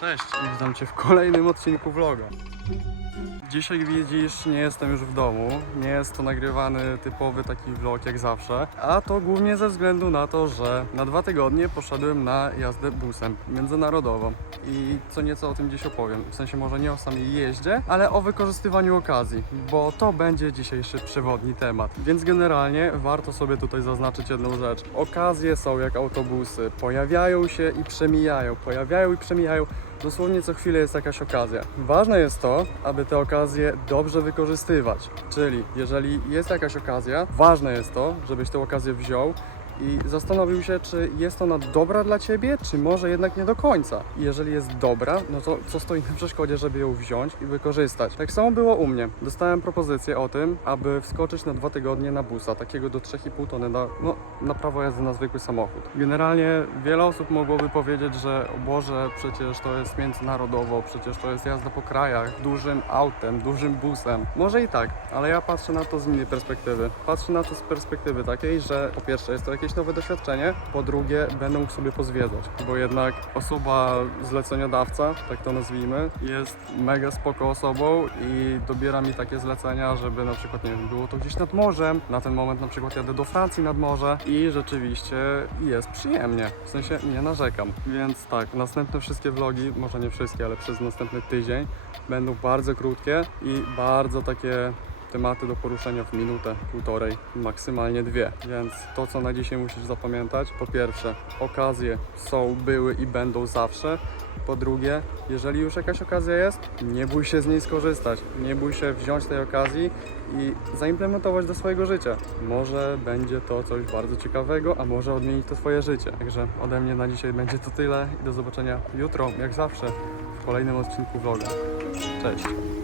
Cześć, witam Cię w kolejnym odcinku vloga. Dzisiaj widzisz, nie jestem już w domu. Nie jest to nagrywany typowy taki vlog jak zawsze. A to głównie ze względu na to, że na dwa tygodnie poszedłem na jazdę busem międzynarodową. I co nieco o tym dziś opowiem. W sensie może nie o samej jeździe, ale o wykorzystywaniu okazji, bo to będzie dzisiejszy przewodni temat. Więc generalnie warto sobie tutaj zaznaczyć jedną rzecz. Okazje są jak autobusy. Pojawiają się i przemijają. Pojawiają i przemijają. Dosłownie co chwilę jest jakaś okazja. Ważne jest to, aby te okazje dobrze wykorzystywać. Czyli jeżeli jest jakaś okazja, ważne jest to, żebyś tę okazję wziął i zastanowił się, czy jest ona dobra dla ciebie, czy może jednak nie do końca. I jeżeli jest dobra, no to co stoi na przeszkodzie, żeby ją wziąć i wykorzystać. Tak samo było u mnie. Dostałem propozycję o tym, aby wskoczyć na dwa tygodnie na busa, takiego do 3,5 tony, na, no, na prawo jazdy na zwykły samochód. Generalnie wiele osób mogłoby powiedzieć, że o Boże, przecież to jest międzynarodowo, przecież to jest jazda po krajach, dużym autem, dużym busem. Może i tak, ale ja patrzę na to z innej perspektywy. Patrzę na to z perspektywy takiej, że po pierwsze jest to jakieś nowe doświadczenie, po drugie będę mógł sobie pozwiedzać, bo jednak osoba zleceniodawca, tak to nazwijmy, jest mega spoko osobą i dobiera mi takie zlecenia, żeby na przykład, nie wiem, było to gdzieś nad morzem, na ten moment na przykład jadę do Francji nad morze i rzeczywiście jest przyjemnie, w sensie nie narzekam, więc tak, następne wszystkie vlogi, może nie wszystkie, ale przez następny tydzień będą bardzo krótkie i bardzo takie tematy do poruszenia w minutę, półtorej, maksymalnie dwie. Więc to, co na dzisiaj musisz zapamiętać, po pierwsze, okazje są, były i będą zawsze. Po drugie, jeżeli już jakaś okazja jest, nie bój się z niej skorzystać. Nie bój się wziąć tej okazji i zaimplementować do swojego życia. Może będzie to coś bardzo ciekawego, a może odmienić to Twoje życie. Także ode mnie na dzisiaj będzie to tyle i do zobaczenia jutro, jak zawsze, w kolejnym odcinku vloga. Cześć!